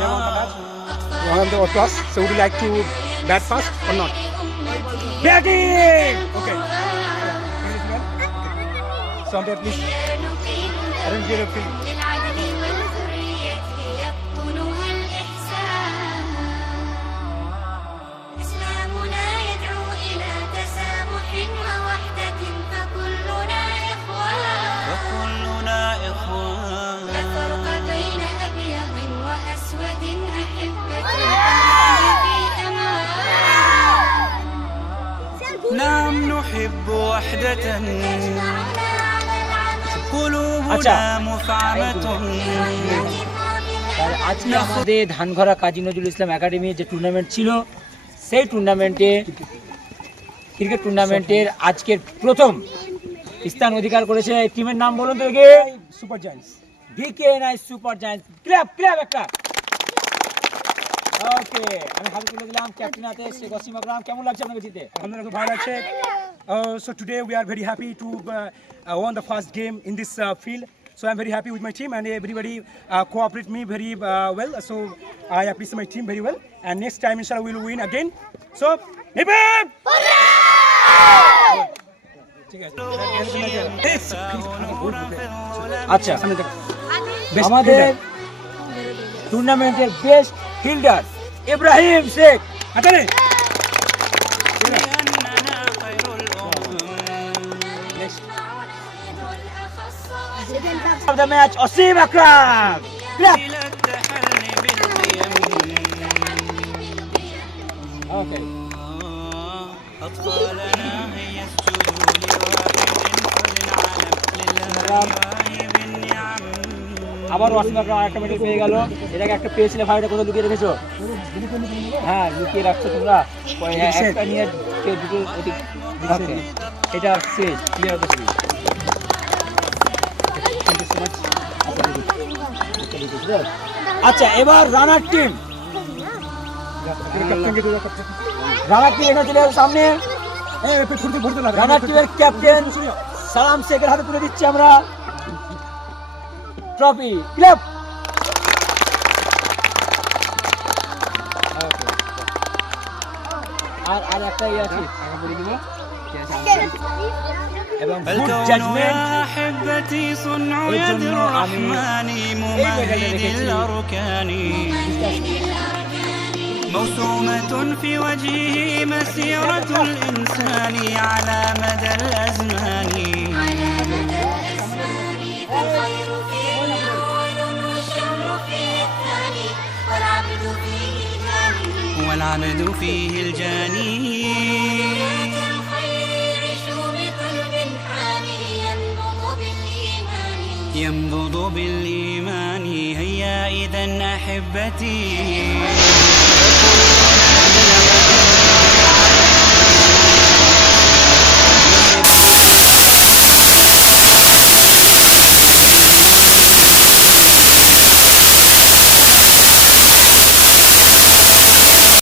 never won the match. You have the toss. So would you like to bat first or not? Batting. Okay. So umpire, please arrange your field. نعم نحب وحدة قلوبنا مفعمة আজকে আমাদের ধানঘরা কাজী নজরুল ইসলাম একাডেমি যে টুর্নামেন্ট ছিল সেই টুর্নামেন্টে ক্রিকেট টুর্নামেন্টের আজকের প্রথম স্থান অধিকার করেছে টিমের নাম বলুন তো দেখি Super Giants. বিকেএনআই সুপার জায়ান্টস ক্লাব একটা ওকে আমি হাতে তুলে দিলাম ক্যাপ্টেন হাতে শেখ ওসিম আকরাম কেমন লাগছে আপনাকে জিতে Alhamdulillah, খুব ভালো লাগছে. So today we are very happy to won the first game in this field. So I'm very happy with my team and everybody cooperate me very well. So I appreciate my team very well. And next time inshallah we will win again. So hip hip! আচ্ছা আমাদের টুর্নামেন্টের best fielder Ibrahim শেখ আতারে of the match ওসিম আকরাম okay أطفالنا هيا اسجدوا لواحد بالنعم আবার ওসিম আকরাম আরেকটা মেডেল পেয়ে গেল এটাকে একটা পেয়েছিলে ভাই এটা কোথায় লুকিয়ে রেখেছো হ্যাঁ লুকিয়ে রাখছো তোমরা একটা নিয়ে দুটো ওকে এটা শেষ ক্লিয়ার হতে শুরু আচ্ছা এবার রানার টিম এটা চলে আসে সামনে রানার টিমের ক্যাপ্টেন সালাম শেখের হাতে তুলে দিচ্ছি আমরা ট্রফি ক্লাব আর একটা ইয়ে আছে আগে বলে দিব এবং গুড জাজমেন্ট أحبتي صنع يد الرحمن ممهد الأركان موسومة في وجهه مسيرة الإنسان على مدى الأزمان فالخير فيه الأول والشر فيه الثاني والعبد فيه الجاني ينبض بالإيمان هيا إذا أحبتي